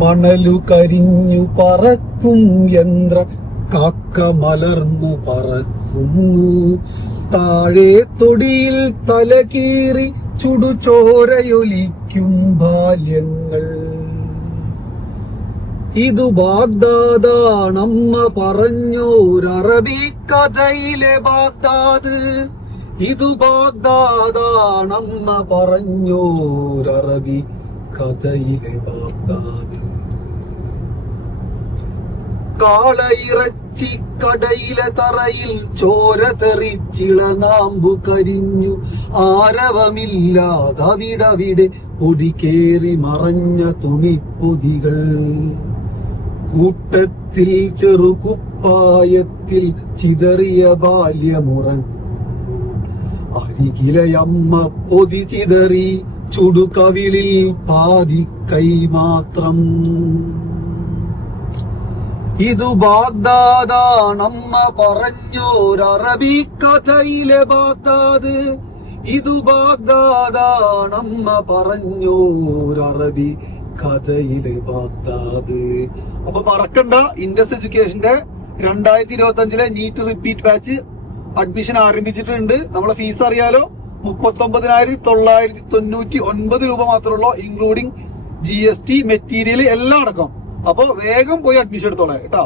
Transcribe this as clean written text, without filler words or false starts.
മണലു കരിഞ്ഞു പറക്കും യന്ത്ര കാക്ക മലർന്നു പറക്കുന്നു. താഴെ തൊടിയിൽ തലകീറി ചുടുചോരയൊലിക്കും ബാല്യങ്ങൾ. ഇതു ബാഗ്ദാദാണമ്മ പറഞ്ഞോരറബി കഥയിലെ ബാഗ്ദാദ്. ഇതു ബാഗ്ദാദാണമ്മ പറഞ്ഞോരറബി കഥയിലെ ബാഗ്ദാദ്. കാളയിറച്ചി കടയിലെ തറയിൽ ചോര തെറിച്ചിളനാമ്പു കരിഞ്ഞു. ആരവമില്ലാതവിടവിടെ പൊടികേറി മറഞ്ഞ തുണിപ്പൊതികൾ. കൂട്ടത്തിൽ ചെറുകുപ്പായത്തിൽ ചിതറിയ ബാല്യമുറങ്ങുമ്പോൾ അരികിലയമ്മ പൊതി ചിതറി ചുടുകവിളിൽ പാതി കൈ മാത്രം. ഇതു ബാഗ്ദാദാണമ്മ പറഞ്ഞോരറബി കഥയിലെ ബാഗ്ദാദ്. ഇതു ബാഗ്ദാദാണമ്മ പറഞ്ഞോരറബി കഥയിലെ ബാഗ്ദാദ്. അപ്പൊ മറക്കണ്ട, ഇൻഡസ് എഡ്യൂക്കേഷന്റെ 2025 നീറ്റ് റിപ്പീറ്റ് ബാച്ച് അഡ്മിഷൻ ആരംഭിച്ചിട്ടുണ്ട്. നമ്മളെ ഫീസ് അറിയാലോ, 39,999 രൂപ മാത്രമുള്ളൂ, ഇൻക്ലൂഡിങ് GST, മെറ്റീരിയൽ എല്ലാം അടക്കം. അപ്പൊ വേഗം പോയി അഡ്മിഷൻ എടുത്തോളാം കേട്ടോ.